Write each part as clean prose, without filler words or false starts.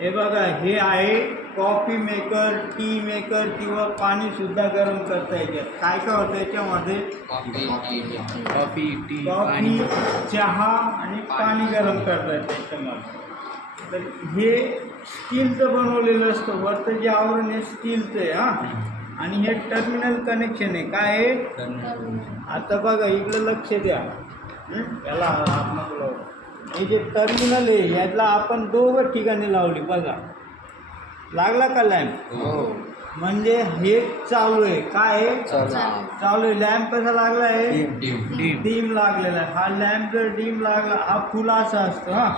हे बघा, हे आहे कॉफी मेकर, टी मेकर किंवा पाणी सुद्धा गरम करता येते. काय काय होतं याच्यामध्ये? कॉफी टी कॉफी, चहा आणि पाणी गरम करता येतं याच्यामध्ये. तर हे स्टीलचं बनवलेलं असतं, वरचं जे आवरण आहे स्टीलचं आहे. हां, आणि हे टर्मिनल कनेक्शन आहे. काय आहे? आता बघा इकडं लक्ष द्या. याला हात नको लावू. हे जे टर्मिनल आहे यातला आपण दोघं ठिकाणी लावली. बघा लागला का लॅम्प? म्हणजे हे चालू आहे. काय आहे? चालू आहे. लॅम्प कसा लागला आहे? डीम लागलेला आहे. हा लॅम्प जर डीम लागला, हा फुल असा असतो. हा,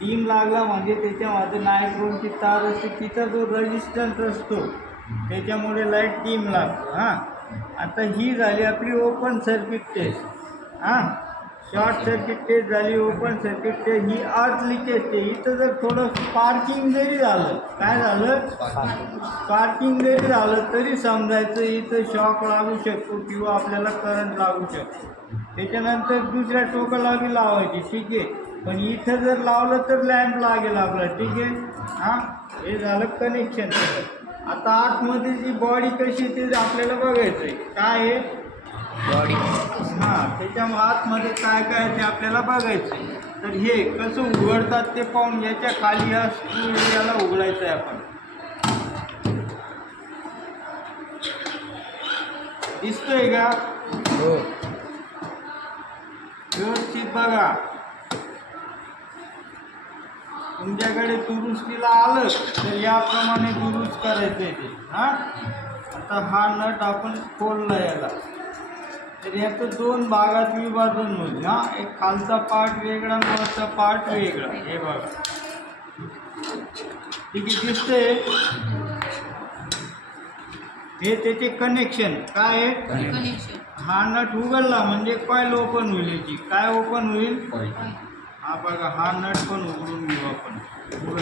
डीम लागला म्हणजे त्याच्यामध्ये नायट्रोनची तार असते, तिचा जो रेजिस्टन्स असतो त्याच्यामुळे लाईट डीम लागतो. हां, आता ही झाली आपली ओपन सर्किट टेस्ट. हां, शॉर्ट सर्किट टेस्ट झाली, ओपन सर्किट टेस्ट. ही अर्थ लिकेज टेस्ट. इथं जर थोडं स्पार्किंग जरी झालं, काय झालं? स्पार्किंग जरी झालं तरी समजायचं इथं शॉक लागू शकतो किंवा आपल्याला करंट लागू शकतो. त्याच्यानंतर दुसऱ्या टोकाला बी लावायची, ठीक आहे. पण इथं जर लावलं तर लॅम्प लागेल आपला, ठीक आहे. हां, हे झालं कनेक्शन. आता आतमध्ये जी बॉडी कशी ते आपल्याला बघायचं आहे. काय आहे? बॉडी. हां, त्याच्यामुळे आतमध्ये काय काय ते आपल्याला बघायचं आहे. तर हे कसं उघडतात ते पाहून याच्या खाली हा स्क्रू याला उघडायचं आहे आपण. दिसतोय का? हो. व्यवस्थित बघा. तुमच्याकडे दुरुस्तीला आलं तर याप्रमाणे दुरुस्त करायचं आहे ते. हां, आता हा नट आपण खोलला याला, तर याचं दोन भागात विभाजन होईल. हां, एक खालचा पार्ट वेगळा आणि वरचा पार्ट वेगळा. हे बघा, ठीक आहे, दिसतंय. हे त्याचे कनेक्शन. काय आहे? हा नट उघडला म्हणजे कॉईल ओपन होईल. याची काय ओपन होईल? हा बघा, हा नट पण उघडून घेऊ आपण. उघड.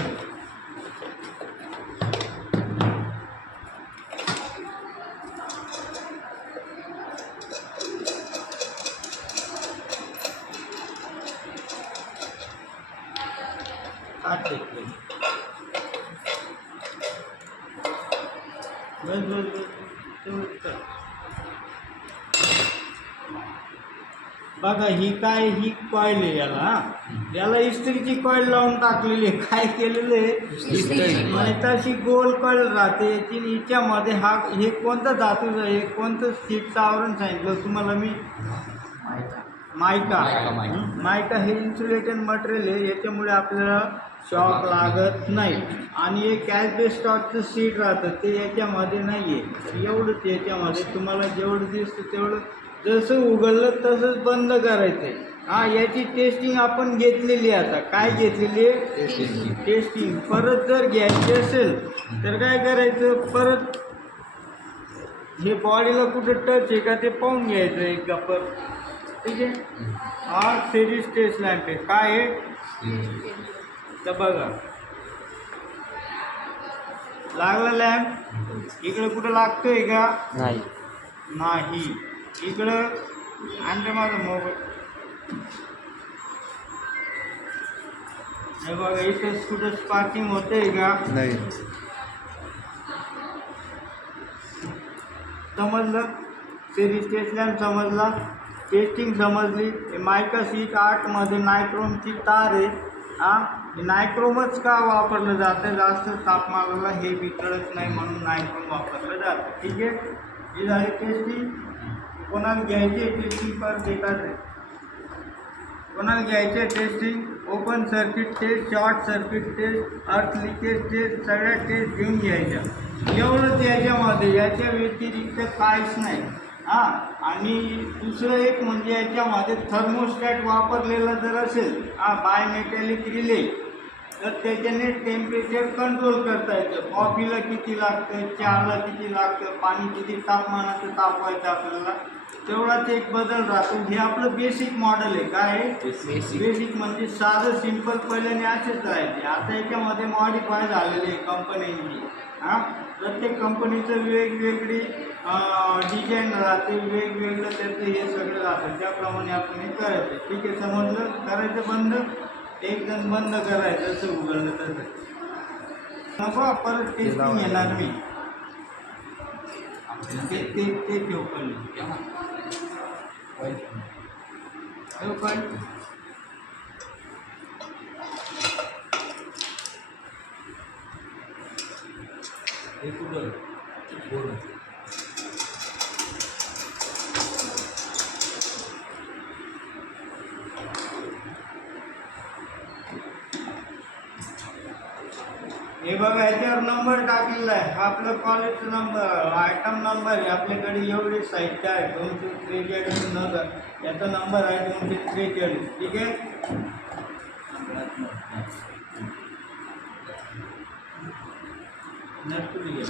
काढ ते. बस बस बस, तेवढंच कर. बघा, ही काय? ही कॉईल आहे. याला इस्त्रीची कॉईल लावून टाकलेली आहे. काय केलेलं आहे? नाही तर अशी गोल कॉईल राहते याची. हिच्यामध्ये हा, हे कोणतं धातूचं आहे? कोणतं सीटचं आवरण सांगितलं तुम्हाला मी? मायका. मायका हे इन्सुलेटेड मटेरियल आहे, याच्यामुळे आपल्याला शॉक लागत नाही. आणि एक ॲस्बेस्टॉसचं सीट राहतं ते याच्यामध्ये नाही आहे. तर एवढंच याच्यामध्ये तुम्हाला जेवढं दिसतं तेवढं. जसं उघडलं तसंच बंद करायचं आहे. हां, याची टेस्टिंग आपण घेतलेली आहे. आता काय घेतलेली आहे? टेस्टिंग. परत जर घ्यायची असेल तर काय करायचं? परत हे बॉडीला कुठं टच आहे का ते पाहून घ्यायचं एकदा परत, ठीक आहे. हा सिरीज टेस्ट लॅम्प आहे. काय आहे? तर बघा, लागला लॅम्प. इकडं कुठं लागतोय का? नाही. इकडं आणलं माझा मोबाईल. हे बघा, इथं कुठं स्पार्किंग होतंय का? नाही. समजलं? सिरीज टेस्ट लॅम्प समजला, टेस्टिंग समजली. मायका सीट आतमध्ये नायट्रोमची तार आहे. हां, नायट्रोमच का वापरलं जातं? जास्त तापमानाला हे वितळत नाही म्हणून नायट्रोम वापरलं जातं, ठीक आहे. ही झाली टेस्टिंग. कोणाला घ्यायची टेस्टिंग? पर बेकार आहे. कोणाला घ्यायचे testing? Open circuit test, short circuit test, earth leakage test, सगळ्या टेस्ट घेऊन घ्यायच्या. एवढंच याच्यामध्ये, याच्या व्यतिरिक्त काहीच नाही. हां, आणि दुसरं एक म्हणजे याच्यामध्ये थर्मोस्टॅट वापरलेला जर असेल, बायमेटॅलिक रिले, तर त्याच्याने टेम्परेचर कंट्रोल करता येतं. कॉफीला किती लागतं, चहाला किती लागतं, पाणी किती तापमानाचं तापवायचं आपल्याला, तेवढाच एक बदल राहतो. हे आपलं बेसिक मॉडेल आहे. काय आहे? बेसिक म्हणजे साधं सिंपल. पहिल्याने असेच राहायचे. आता याच्यामध्ये मॉडिफाय झालेले आहे कंपन्यांनी. हां, प्रत्येक कंपनीचं वेगवेगळी डिझाईन राहते, वेगवेगळं त्याचं हे सगळं राहतं. त्याप्रमाणे आपण हे करायचं, ठीक आहे. समजलं? करायचं बंद. एक जण बंद करायचं, जसं उघडलं तसं. नको परत टेस्टिंग येणार मी ते ठेव पण ठेव पण हे कुठं हे बघा याच्यावर नंबर टाकलेला आहे हा आपला कॉलेजचा नंबर आयटम नंबर आहे आपल्याकडे एवढे साहित्य आहे 243 नग याचा नंबर आहे 243 ठीक आहे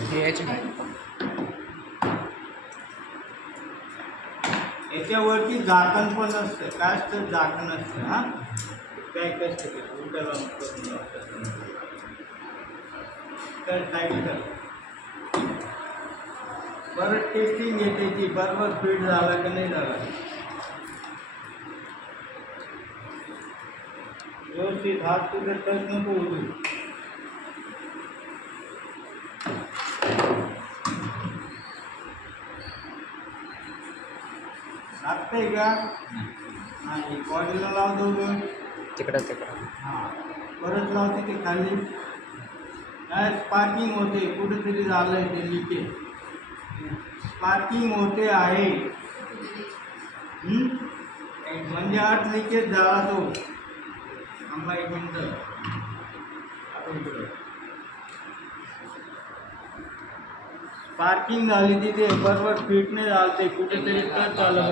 हे याची नाही. याच्यावरती झाकण पण असतं काय असतं झाकण असतं हां पॅक असतं ते उलटं लावून करून तर टाईट कर परत टेस्टिंग घेते ती बरोबर फिट झाला का नाही झाला व्यवस्थित हात तुझे टच नको उडू लागतंय का नाही बॉडीला लावतो तिकडं हां परत लावते ते खाली काय स्पार्किंग होते कुठेतरी झालंय ते लिकेज स्पार्किंग होते आहे म्हणजे आत लिकेज झाला तो थांबा एक मिनटं स्पार्किंग झाली तिथे बरोबर फिट नाही झालं ते कुठेतरी टच झालं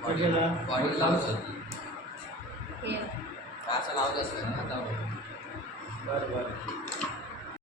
बॉडीला बॉडी लावत असं लावत असतं ना आता बरं